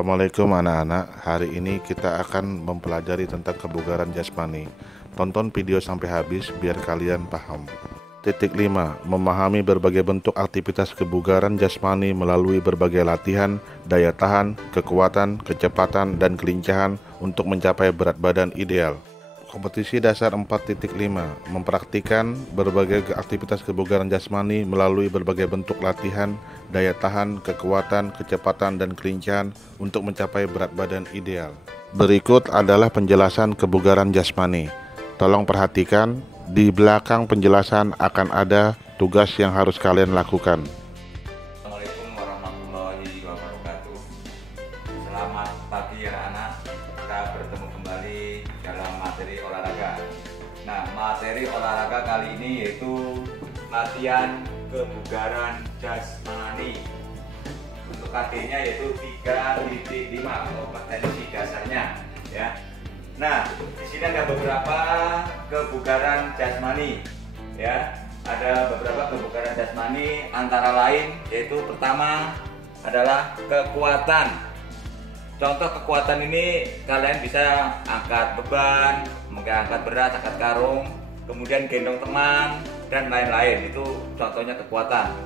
Assalamualaikum anak-anak. Hari ini kita akan mempelajari tentang kebugaran jasmani. Tonton video sampai habis biar kalian paham. Titik 5. Memahami berbagai bentuk aktivitas kebugaran jasmani melalui berbagai latihan, daya tahan, kekuatan, kecepatan, dan kelincahan untuk mencapai berat badan ideal. Kompetisi dasar 4.5 mempraktikkan berbagai aktivitas kebugaran jasmani melalui berbagai bentuk latihan, daya tahan, kekuatan, kecepatan, dan kelincahan untuk mencapai berat badan ideal. Berikut adalah penjelasan kebugaran jasmani. Tolong perhatikan, di belakang penjelasan akan ada tugas yang harus kalian lakukan. Assalamualaikum warahmatullahi wabarakatuh. Selamat pagi anak-anak. Kita bertemu kembali dalam materi olahraga. Nah, materi olahraga kali ini yaitu latihan kebugaran jasmani. Untuk KD-nya yaitu 3.5 kompetensi dasarnya, ya. Nah, di sini ada beberapa kebugaran jasmani, ya. Ada beberapa kebugaran jasmani antara lain yaitu pertama adalah kekuatan. Contoh kekuatan ini kalian bisa angkat beban, angkat berat, angkat karung, kemudian gendong teman dan lain-lain. Itu contohnya kekuatan.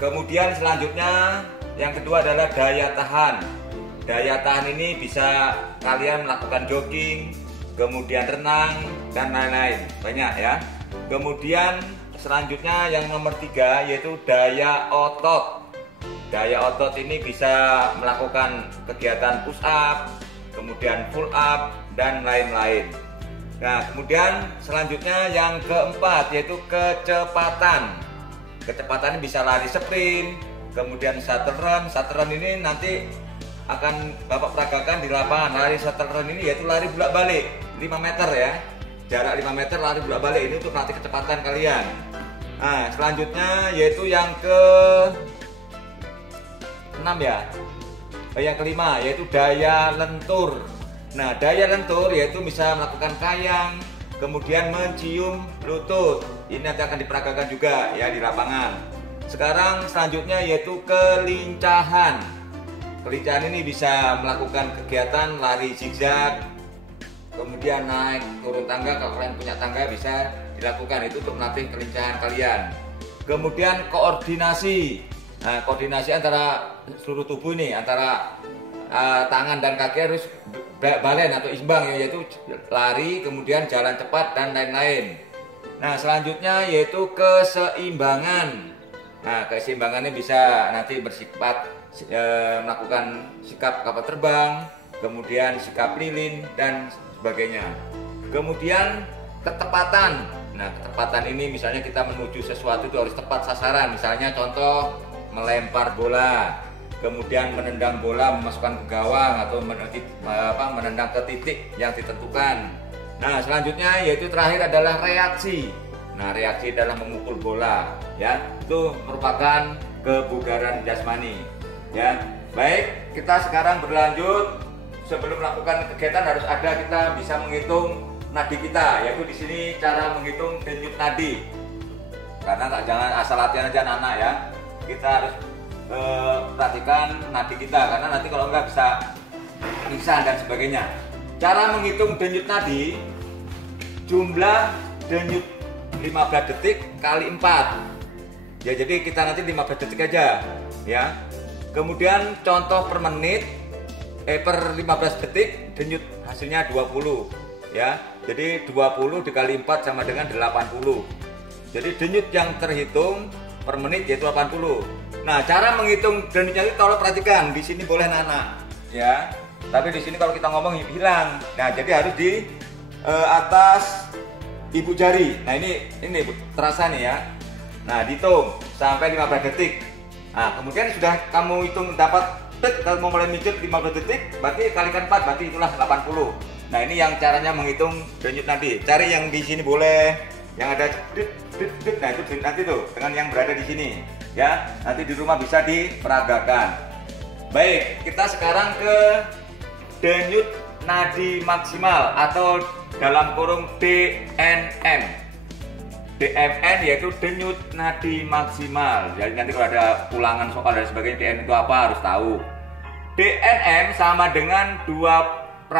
Kemudian selanjutnya yang kedua adalah daya tahan. Daya tahan ini bisa kalian melakukan jogging, kemudian renang dan lain-lain, banyak ya. Kemudian selanjutnya yang nomor 3 yaitu daya otot. Daya otot ini bisa melakukan kegiatan push up, kemudian pull up dan lain-lain. Nah, kemudian selanjutnya yang keempat yaitu kecepatan. Kecepatan ini bisa lari sprint, kemudian shuttle run. Shuttle run ini nanti akan Bapak peragakan di lapangan. Lari shuttle run ini yaitu lari bolak-balik 5 meter ya. Jarak 5 meter lari bolak-balik, ini untuk melatih kecepatan kalian. Nah, selanjutnya yaitu yang ke 6 ya. Yang kelima yaitu daya lentur. Nah, daya lentur yaitu bisa melakukan kayang, kemudian mencium lutut. Ini nanti akan diperagakan juga ya di lapangan. Sekarang selanjutnya yaitu kelincahan. Kelincahan ini bisa melakukan kegiatan lari zigzag, kemudian naik turun tangga. Kalau kalian punya tangga bisa dilakukan, itu untuk melatih kelincahan kalian. Kemudian koordinasi. Nah, koordinasi antara seluruh tubuh ini, antara tangan dan kaki harus balen atau imbang, yaitu lari, kemudian jalan cepat dan lain-lain. Nah, selanjutnya yaitu keseimbangan. Nah, keseimbangannya bisa nanti bersifat melakukan sikap kapal terbang, kemudian sikap lilin dan sebagainya. Kemudian ketepatan. Nah, ketepatan ini misalnya kita menuju sesuatu itu harus tepat sasaran. Misalnya contoh melempar bola, kemudian menendang bola memasukkan ke gawang atau menendang ke titik yang ditentukan. Nah, selanjutnya yaitu terakhir adalah reaksi. Nah, reaksi adalah memukul bola, ya. Itu merupakan kebugaran jasmani, ya. Baik, kita sekarang berlanjut. Sebelum melakukan kegiatan harus ada kita bisa menghitung nadi kita, yaitu di sini cara menghitung denyut nadi. Karena jangan asal latihan aja anak-anak ya. Kita harus perhatikan nadi kita, karena nanti kalau enggak bisa pingsan dan sebagainya. Cara menghitung denyut nadi, jumlah denyut 15 detik kali 4 ya, jadi kita nanti 15 detik aja ya. Kemudian contoh per menit per 15 detik denyut hasilnya 20 ya, jadi 20 dikali 4 sama dengan 80. Jadi denyut yang terhitung per menit yaitu 80. Nah, cara menghitung denyutnya itu tolong perhatikan, di sini boleh anak ya, tapi di sini kalau kita ngomong hilang. Nah, jadi harus di atas ibu jari. Nah, ini terasa nih ya. Nah, dihitung sampai 15 detik. Nah, kemudian sudah kamu hitung dapat kalau mau mulai mijit 15 detik, berarti kalikan 4, berarti itulah 80. Nah, ini yang caranya menghitung denyut nadi. Cari yang di sini boleh, yang ada nah itu nanti tuh dengan yang berada di sini ya, nanti di rumah bisa diperagakan. Baik, kita sekarang ke denyut nadi maksimal atau dalam kurung DNM. DMN yaitu denyut nadi maksimal. Jadi nanti kalau ada ulangan soal dan sebagainya, DN itu apa harus tahu. DNM sama dengan 220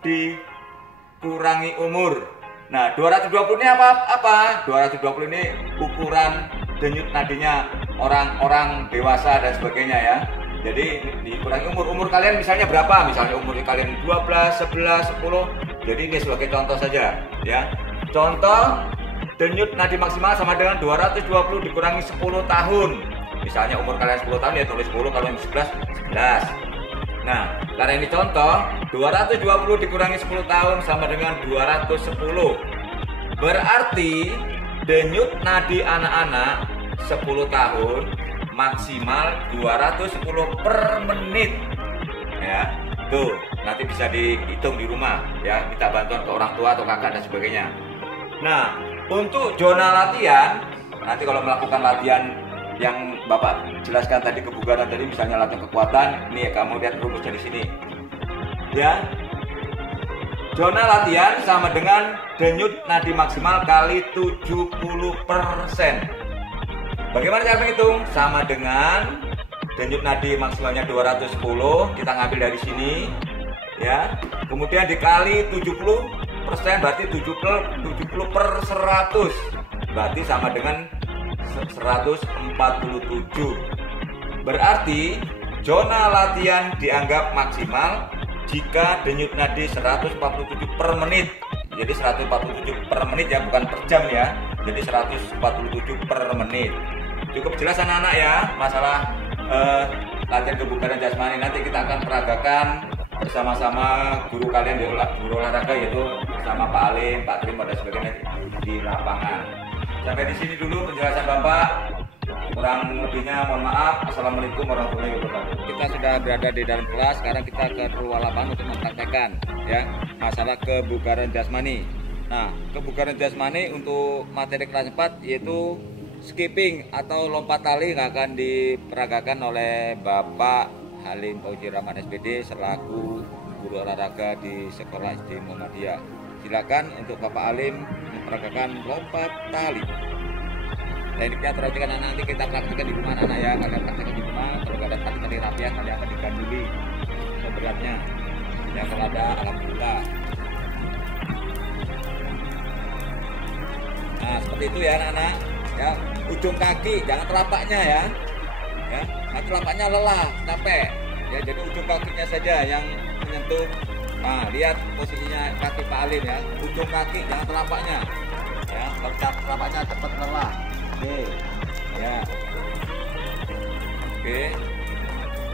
dikurangi umur. Nah, 220 ini apa? 220 ini ukuran denyut nadinya orang-orang dewasa dan sebagainya ya. Jadi dikurangi umur kalian misalnya berapa? Misalnya umur kalian 12, 11, 10. Jadi ini sebagai contoh saja ya. Contoh denyut nadi maksimal sama dengan 220 dikurangi 10 tahun. Misalnya umur kalian 10 tahun ya tulis 10, kalau yang 11 11. Nah, karena ini contoh 220 dikurangi 10 tahun sama dengan 210. Berarti denyut nadi anak-anak 10 tahun maksimal 210 per menit. Ya. Tuh, nanti bisa dihitung di rumah ya, minta bantuan ke orang tua atau kakak dan sebagainya. Nah, untuk zona latihan, nanti kalau melakukan latihan yang Bapak jelaskan tadi, kebugaran tadi, misalnya latihan kekuatan, nih kamu lihat rumusnya di sini. Ya. Zona latihan sama dengan denyut nadi maksimal kali 70%. Bagaimana cara menghitung? Sama dengan denyut nadi maksimalnya 210, kita ngambil dari sini ya. Kemudian dikali 70%, berarti 70 per 100. Berarti sama dengan 147. Berarti zona latihan dianggap maksimal jika denyut nadi 147 per menit. Jadi 147 per menit ya, bukan per jam ya. Jadi 147 per menit. Cukup jelas anak-anak ya masalah latihan kebugaran jasmani. Nanti kita akan peragakan bersama-sama guru kalian di guru olahraga, yaitu bersama Pak Alim, Pak Trimo dan sebagainya di lapangan. Sampai di sini dulu penjelasan Bapak. Kurang lebihnya mohon maaf. Assalamualaikum warahmatullahi wabarakatuh. Kita sudah berada di dalam kelas. Sekarang kita ke ruang lapangan untuk mempraktekkan ya masalah kebugaran jasmani. Nah, kebugaran jasmani untuk materi kelas 4 yaitu skipping atau lompat tali yang akan diperagakan oleh Bapak Halim Fauzi Rahman SPD selaku guru olahraga di Sekolah SD Muhammadiyah. Silakan untuk Bapak Halim memperagakan lompat tali. Tekniknya perhatikan nanti kita praktikkan di rumah anak ya. Kalian praktikkan di rumah. Kalau nggak ada tali rapiah, kalian akan diganduli beratnya. Ya kalau ada, alhamdulillah. Nah seperti itu ya anak-anak. Ya, ujung kaki jangan telapaknya ya. Ya, nanti telapaknya lelah, capek. Ya, jadi ujung kakinya saja yang menyentuh. Nah, lihat posisinya kaki Pak Alim ya. Ujung kaki jangan telapaknya. Ya, kalau telapaknya cepat lelah. Oke. Ya. Oke.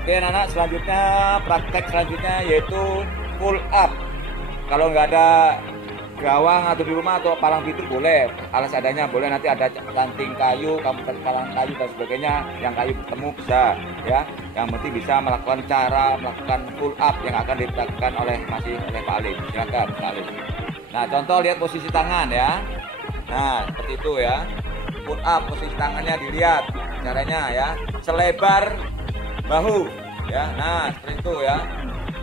Oke, anak-anak, selanjutnya praktek selanjutnya yaitu pull up. Kalau nggak ada gawang atau di rumah atau palang pintu boleh, alas adanya boleh, nanti ada ranting kayu, kamu palang kayu dan sebagainya, yang kayu ketemu bisa ya. Yang penting bisa melakukan pull up yang akan dilakukan oleh Pak Alim. Silakan Pak Alim. Nah, contoh lihat posisi tangan ya. Nah, seperti itu ya. Pull up, posisi tangannya dilihat caranya ya. Selebar bahu ya. Nah, seperti itu ya.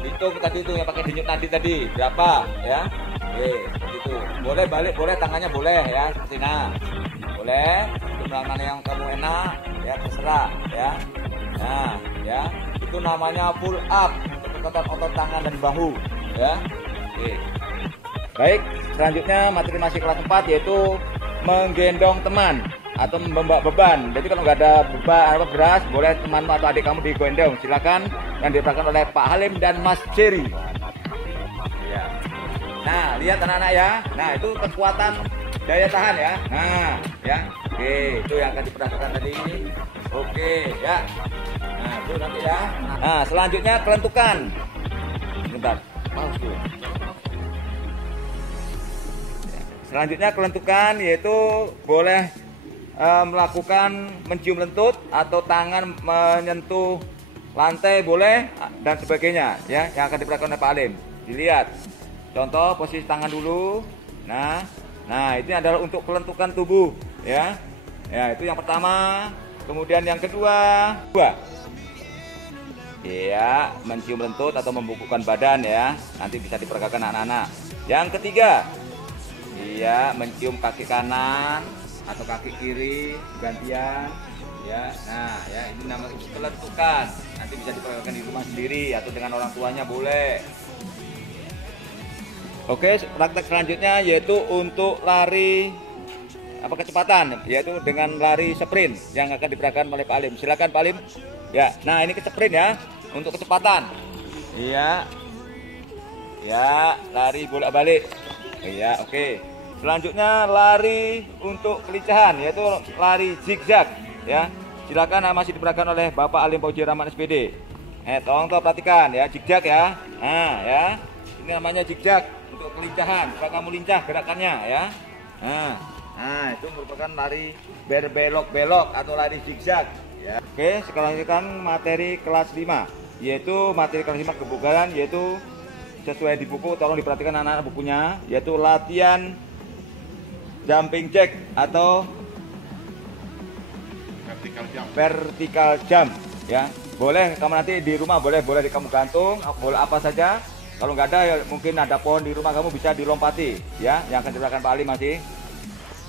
Hitung tadi itu yang pakai denyut nadi tadi berapa ya. Oke, seperti itu. Boleh balik, boleh tangannya boleh ya, seperti nah. Boleh, itu mana yang kamu enak ya, terserah ya. Nah, ya. Itu namanya pull up, untuk otot tangan dan bahu ya. Oke. Baik, selanjutnya materi masih kelas 4 yaitu menggendong teman atau membawa beban. Jadi kalau nggak ada beban beras, boleh teman atau adik kamu digendong. Silakan, yang dipraktikkan oleh Pak Halim dan Mas Jerry. Ya. Nah, lihat anak-anak ya. Nah, itu kekuatan daya tahan ya. Nah, ya. Oke, itu yang akan diperagakan tadi. Oke, ya. Nah, itu nanti ya. Nah, selanjutnya kelentukan. Bentar. Pause dulu. Selanjutnya kelentukan yaitu boleh melakukan mencium lentut atau tangan menyentuh lantai boleh dan sebagainya ya, yang akan diperagakan oleh Pak Alim. Dilihat. Contoh posisi tangan dulu. Nah, ini adalah untuk kelentukan tubuh ya. Ya, itu yang pertama. Kemudian yang kedua, ya, mencium lentut atau membukukan badan ya. Nanti bisa diperagakan anak-anak. Yang ketiga, iya, mencium kaki kanan atau kaki kiri gantian ya. Nah, ya ini namanya kelentukan. Nanti nanti bisa diperagakan di rumah sendiri atau dengan orang tuanya boleh. Oke, praktek selanjutnya yaitu untuk lari kecepatan, yaitu dengan lari sprint yang akan diperagakan oleh Pak Alim. Silakan Pak Alim. Ya, nah ini ke sprint ya, untuk kecepatan. Iya. Ya, lari bolak-balik. Iya, oke. Selanjutnya lari untuk kelincahan, yaitu lari zigzag ya. Silakan, masih diperagakan oleh Bapak Alim Fauzi Rahman SPD. Tolong perhatikan ya, zigzag ya. Nah, ya. Ini namanya zigzag untuk kelincahan. Supaya kamu lincah gerakannya ya. Nah, itu merupakan lari berbelok-belok atau lari zigzag ya. Oke, sekarang lanjutkan materi kelas 5, yaitu materi kelas 5 kebugaran, yaitu sesuai di buku, tolong diperhatikan anak-anak bukunya, yaitu latihan jumping jack atau vertical jump ya. Boleh kamu nanti di rumah, boleh kamu gantung, boleh apa saja. Kalau nggak ada ya mungkin ada pohon di rumah, kamu bisa dilompati ya, yang akan dilakukan Pak Ali masih.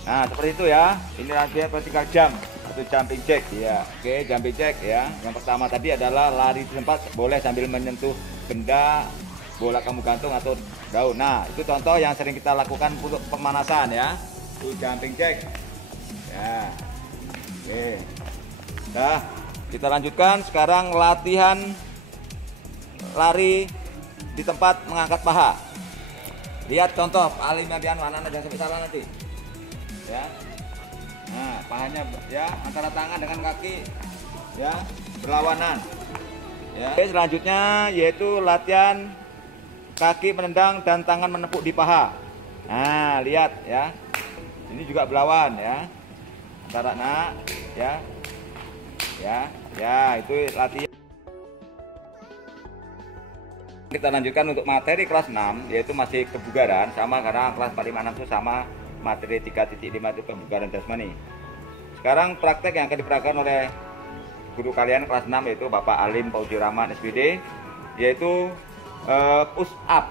Nah, seperti itu ya. Ini latihan vertical jump atau jumping jack ya. Oke, jumping jack ya. Yang pertama tadi adalah lari di tempat, boleh sambil menyentuh benda, bola kamu gantung atau daun. Nah, itu contoh yang sering kita lakukan untuk pemanasan ya. Itu jumping jack ya. Oke. Nah, kita lanjutkan sekarang latihan lari di tempat mengangkat paha. Lihat contoh Pak Alim latihan, anak-anak jangan sampai salah nanti ya. Nah, pahanya ya antara tangan dengan kaki ya, berlawanan ya. Oke, selanjutnya yaitu latihan kaki menendang dan tangan menepuk di paha. Nah, lihat ya, ini juga berlawan ya, antara ya itu latihan. Kita lanjutkan untuk materi kelas 6, yaitu masih kebugaran, sama karena kelas 456 itu sama materi 3.5 itu kebugaran jasmani. Sekarang praktek yang akan diperagakan oleh guru kalian kelas 6, yaitu Bapak Alim Fauzi Rahman SPD, yaitu push up.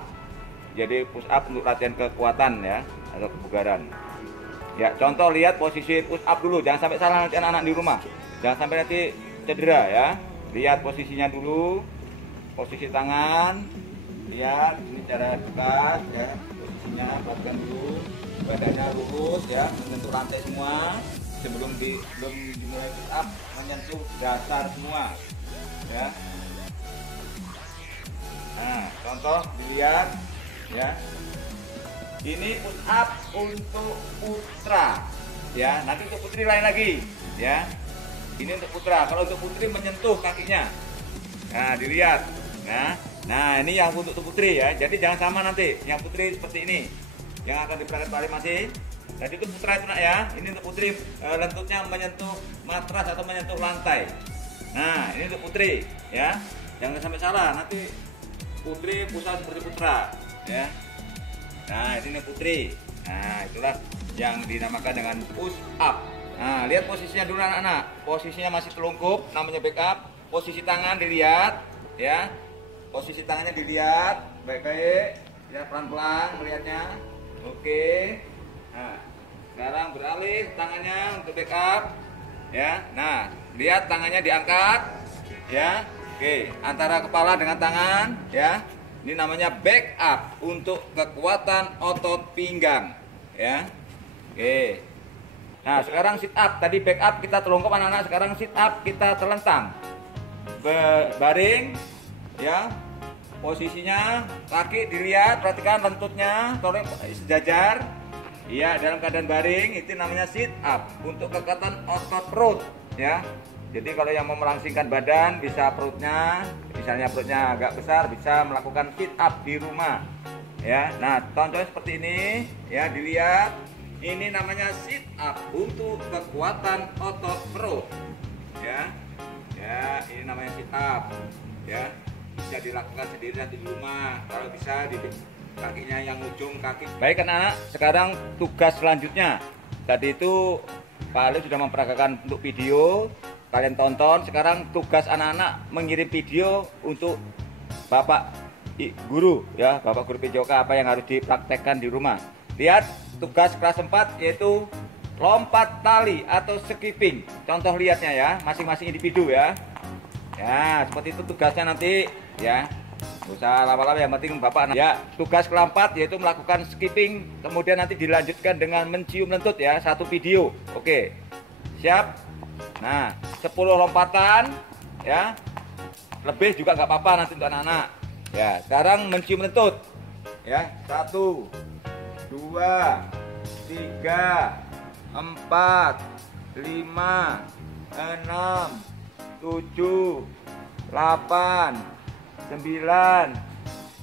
Jadi push up untuk latihan kekuatan ya, atau kebugaran. Ya, contoh lihat posisi push up dulu, jangan sampai salah nanti anak-anak di rumah. Jangan sampai nanti cedera ya. Lihat posisinya dulu, posisi tangan. Lihat ini cara dekat ya, posisinya perhatikan dulu. Badannya lurus ya, menyentuh lantai semua. Sebelum dimulai push up, menyentuh dasar semua ya. Nah, contoh dilihat ya. Ini push up untuk putra ya, nanti untuk putri lain lagi ya. Ini untuk putra, kalau untuk putri menyentuh kakinya. Nah, dilihat. Nah ini yang untuk putri ya. Jadi jangan sama nanti. Yang putri seperti ini, yang akan diperagakan Pak Alim masih. Tadi itu putra itu nak ya. Ini untuk putri, lentutnya menyentuh matras atau menyentuh lantai. Nah, ini untuk putri ya. Jangan sampai salah, nanti putri pusat seperti putra ya. Nah, ini putri. Nah, itulah yang dinamakan dengan push up. Nah, lihat posisinya dulu anak-anak. Posisinya masih telungkup, namanya backup. Posisi tangan dilihat ya. Posisi tangannya dilihat baik-baik ya, pelan-pelan melihatnya. Oke. Nah, sekarang beralih tangannya untuk backup ya. Nah, lihat tangannya diangkat ya. Oke, antara kepala dengan tangan ya. Ini namanya back up untuk kekuatan otot pinggang ya. Oke. Nah, sekarang sit up. Tadi back up kita telungkup anak-anak, sekarang sit up kita terlentang. Baring ya. Posisinya kaki dilihat, perhatikan lentutnya, tolong sejajar. Iya, dalam keadaan baring, itu namanya sit up untuk kekuatan otot perut ya. Jadi kalau yang mau melangsingkan badan, bisa perutnya, misalnya perutnya agak besar, bisa melakukan sit up di rumah ya. Nah, contohnya seperti ini ya, dilihat. Ini namanya sit up untuk kekuatan otot perut ya. Ya, ini namanya sit up ya. Bisa dilakukan sendiri nanti di rumah, kalau bisa di kakinya yang ujung kaki. Baik anak-anak, sekarang tugas selanjutnya. Tadi itu Pak Ali sudah memperagakan untuk video, kalian tonton. Sekarang tugas anak-anak mengirim video untuk Bapak guru ya, Bapak guru PJOK, apa yang harus dipraktekkan di rumah. Lihat tugas kelas 4 yaitu lompat tali atau skipping. Contoh lihatnya ya, masing-masing individu ya. Ya, seperti itu tugasnya nanti ya. Nggak usah lama-lama, yang penting Bapak ya. Tugas keempat yaitu melakukan skipping, kemudian nanti dilanjutkan dengan mencium lentut ya, satu video. Oke. Siap? Nah, 10 lompatan ya. Lebih juga nggak apa-apa nanti untuk anak-anak. Ya, sekarang mencium lentut. Ya, 1 2 3 4 5 6 7 8 9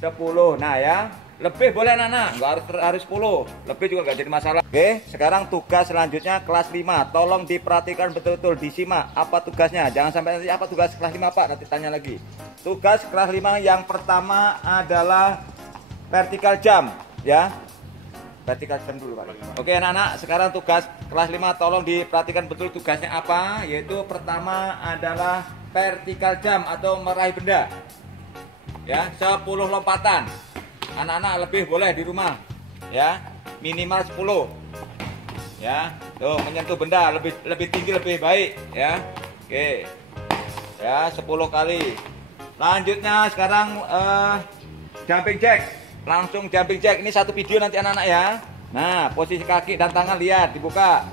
10. Nah ya, lebih boleh anak-anak, nggak harus 10, lebih juga nggak jadi masalah. Oke, sekarang tugas selanjutnya kelas 5. Tolong diperhatikan betul-betul, disimak apa tugasnya. Jangan sampai nanti apa tugas kelas 5 Pak, nanti tanya lagi. Tugas kelas 5 yang pertama adalah vertical jump ya. Vertical jump dulu Pak. Oke anak-anak, sekarang tugas kelas 5 tolong diperhatikan betul tugasnya apa. Yaitu pertama adalah vertical jump atau meraih benda. Ya, 10 lompatan. Anak-anak lebih boleh di rumah. Ya, minimal 10. Ya, tuh menyentuh benda lebih tinggi lebih baik ya. Oke. Ya, 10 kali. Lanjutnya sekarang jumping jack. Langsung jumping jack. Ini satu video nanti anak-anak ya. Nah, posisi kaki dan tangan lihat dibuka.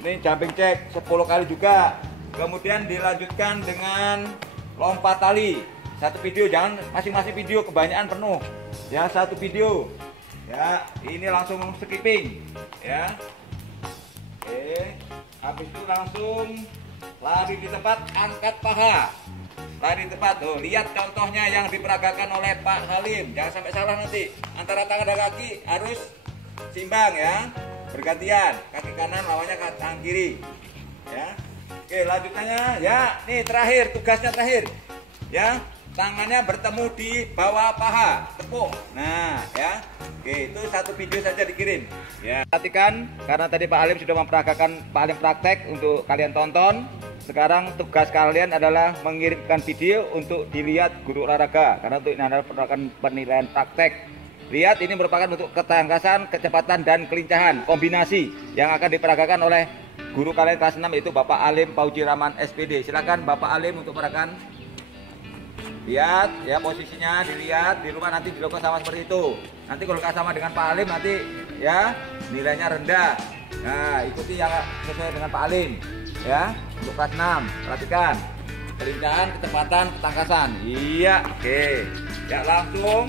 Ini jumping jack 10 kali juga. Kemudian dilanjutkan dengan lompat tali. Satu video, jangan masing-masing video, kebanyakan penuh. Ya, satu video. Ya, ini langsung skipping. Ya. Oke. Habis itu langsung lari di tempat, angkat paha. Lari di tempat. Tuh, lihat contohnya yang diperagakan oleh Pak Halim. Jangan sampai salah nanti. Antara tangan dan kaki harus seimbang ya. Bergantian. Kaki kanan lawannya tangan kiri. Ya. Oke, lanjutannya ya, nih terakhir, tugasnya terakhir. Ya. Tangannya bertemu di bawah paha, tepuk. Nah, ya. Oke, itu satu video saja dikirim. Ya. Perhatikan, karena tadi Pak Alim sudah memperagakan, Pak Alim praktek untuk kalian tonton. Sekarang tugas kalian adalah mengirimkan video untuk dilihat guru olahraga. Karena untuk ini adalah penilaian praktek. Lihat, ini merupakan untuk ketangkasan, kecepatan dan kelincahan kombinasi yang akan diperagakan oleh guru kalian kelas 6 yaitu Bapak Alim Pauji Rahman SPD. Silakan Bapak Alim untuk peragakan. Lihat ya, posisinya dilihat di rumah, nanti dilakukan sama seperti itu. Nanti kalau nggak sama dengan Pak Alim nanti ya nilainya rendah. Nah, ikuti yang sesuai dengan Pak Alim ya. Untuk kelas 6 perhatikan kelincahan, kecepatan, ketangkasan. Iya, oke. Ya langsung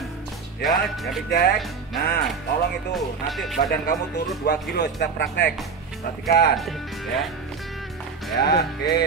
ya, jumping jack. Nah, tolong itu nanti badan kamu turun 2 kilo setiap praktek. Perhatikan ya. Ya, oke.